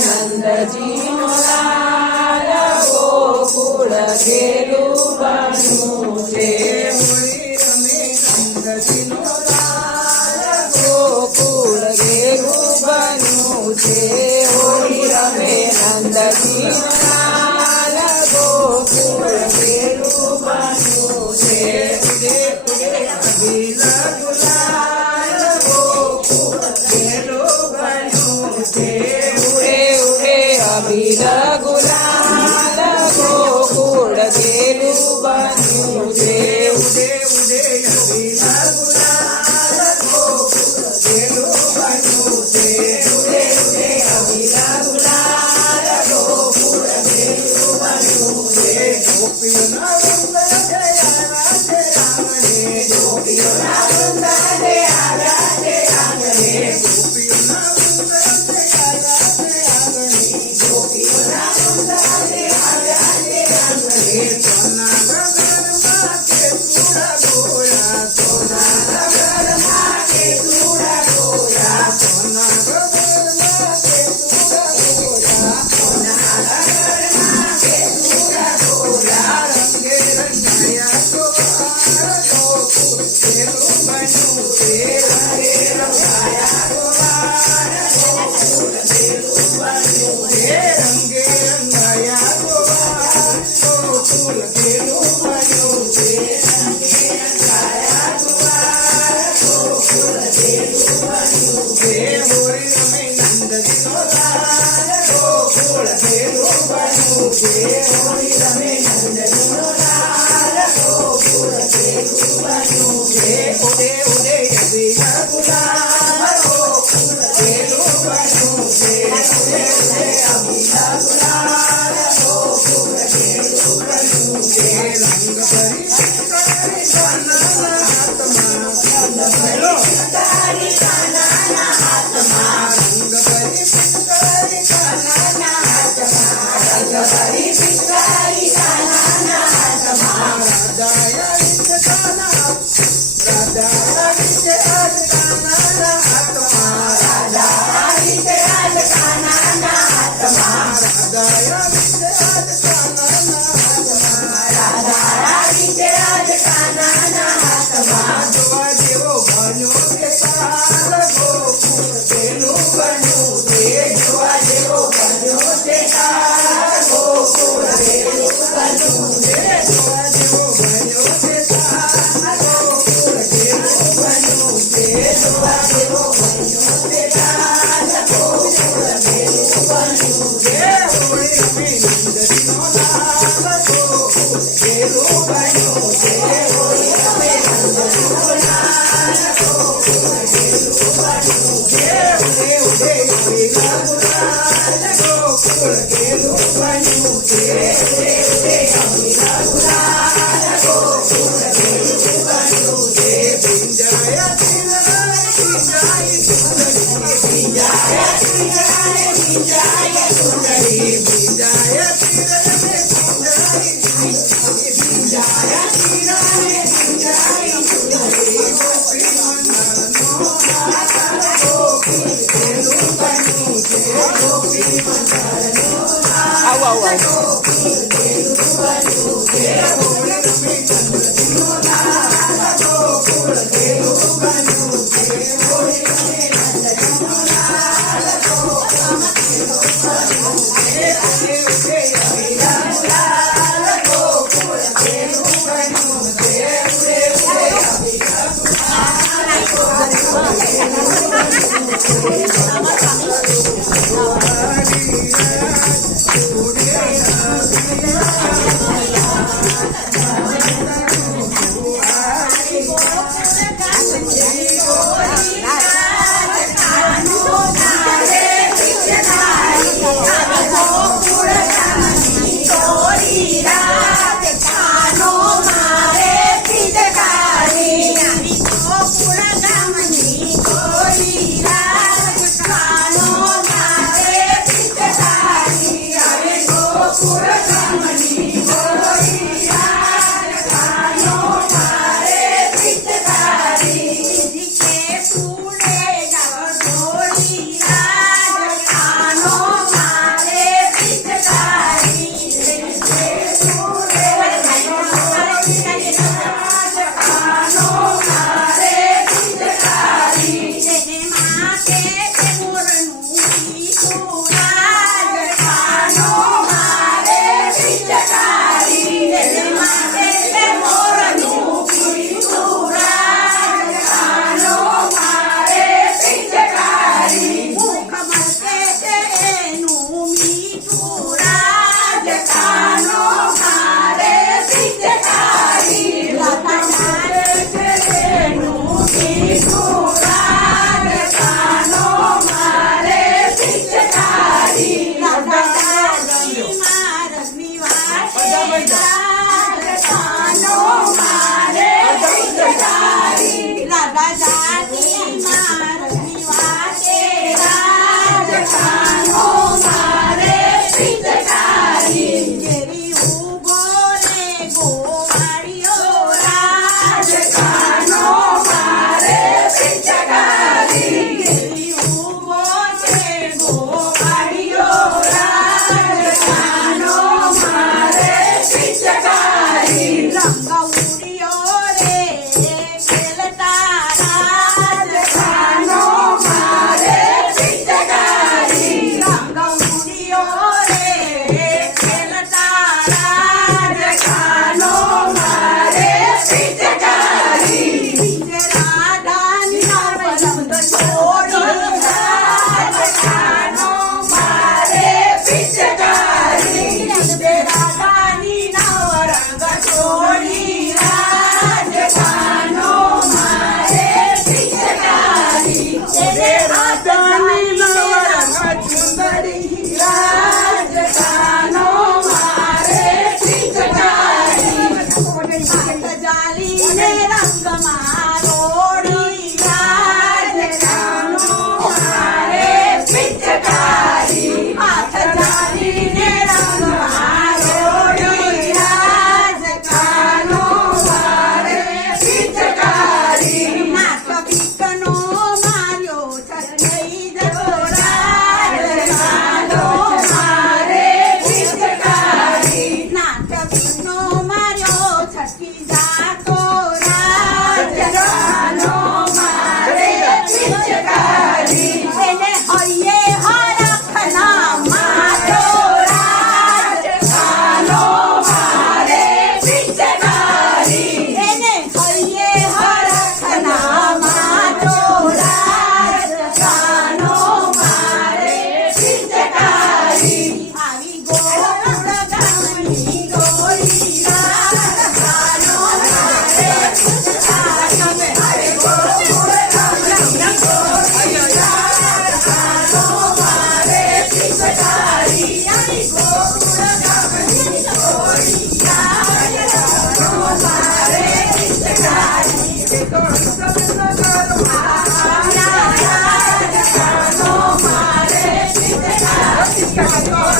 નંદજીનો લાલ ગોકુળ ઘેરું બન્યું છે. હોળી રમે નંદજીનો લાલ ગોકુળ ઘેરું બન્યું છે. હોળી રમે નંદજીનો લાલ ગોકુળ ઘેરું બન્યું છે. ઉડે ઉડે અબીલ ગુલાલ ગોકુળ ઘેરું બન્યું છે. ઉડે ઉડે અબીલ ગુલાલ ગોકુળ ઘેરું બન્યું છે. ઉડે ઉડે અબીલ ગુલાલ ગોકુળ ઘેરું બન્યું છે. ઉડે ઉડે અબીલ ગુલાલ ગોકુળ ઘેરું બન્યું છે. ગોપીઓના વૃંદ જયા છે આંગણે. ગોપીઓના વૃંદ જે આવ્યા છે આંગણે. ગોપીઓના વૃંદ જયા છે આંગણે. ગોપીઓના વૃંદ જે આવ્યા છે આંગણે. સોના ગગનમાં કેસુડા ગોળા. સોના નગરમાં કેસુડા ગોયા. સોના ગગનમાં કેસુડા ગોળા. સોના નગરમાં કેસુડા ગોયા. રંગે રંગાયા ગોવાળ ગોકુળ ઘેરું બન્યું છે. રંગે રંગાયા ગોવાળ ગોકુળ ઘેરું બન્યું છે. રંગે રંગાયા ગોવાળ ગોકુળ ઘેરું બન્યું છે. રંગે રંગાયા ગોવાળ ગોકુળ ઘેરું બન્યું છે. હોળી રમે નંદજીનો લાલ ગોકુળ ઘેરું બન્યું છે. હોળી રમે નંદજીનો લાલ ગોકુળ ઘેરું બન્યું છે. ઉડે ઉડે અબીલ ગુલાલ ગોકુળ ઘેરું બન્યું છે. ઉડે ઉડે અબીલ ગુલાલ ગોકુળ ઘેરું બન્યું છે. રંગ ભરી પિચકારી કાનાના હાથમાં. તારી કાનાના હાથમાં. રંગ ભરી પિચકારી કાનાના રંગ ભરી પિચકારી કાનાના હાથમાં. રાજાયા વિશે કાના. રાજાયા વિશે આજ કાનાના હાથમાં. રાજા આવી છે આજ કાનાના હાથમાં. રાજાયા વિશે આજ કાનાના હાથમાં. રાજા આવી છે આજ કાનાના હાથમાં. જોવા જેવો બન્યો છે કાલ ગોકુળ ઘેરું બન્યું છે. જોવા જેવો બન્યો છે કાળ ગોકુળ ઘેરું બન્યું છે. જોવા જેવો બન્યો છે કાલ ગોકુળ ઘેરું બન્યું છે. જોવા જેવો બન્યો છે કાળ ગોકુળ ઘેરું બન્યું છે. હોળી રમે નંદજીનો લાલ ગોકુળ ઘેરું બન્યું છે. હોળી રમે નંદજીનો લાલ ગોકુળ ઘેરું બન્યું છે. ઉડે ઉડે અબીલ ગુલાલ ગોકુળ ઘેરું બન્યું છે. ઉડે ઉડે અબીલ ગુલાલ ગોકુળ ઘેરું બન્યું છે. ભીંજાયા તિલરાય ભીંજાઈ સુંદરી. ભીંજાયા તિલરાને ભીંજાય સુંદરી. ભીંજાયા તિલરાને ભીંજાઈ સુંદરી. ભીંજાયા તિલરાને ભીંજાય સુંદરી. ગોપી મંડળનો લાલ ગોકુળ ઘેરું બન્યું છે. ગોપી મંડળનો લાલ ગોકુળ ઘેરું બન્યું છે. હોળી રમે નંદજીનો લાલ ગોકુળ ઘેરું બન્યું છે. હોળી રમે નંદજીનો લાલ ગોકુળ ઘેરું બન્યું છે. ઉડે ઉડે અબીલ લાલ ગોકુળ ઘેરું બન્યું છે. ઉડે ઉડે અબીલ ગુલાલ ગોકુળ ઘેરું કાકો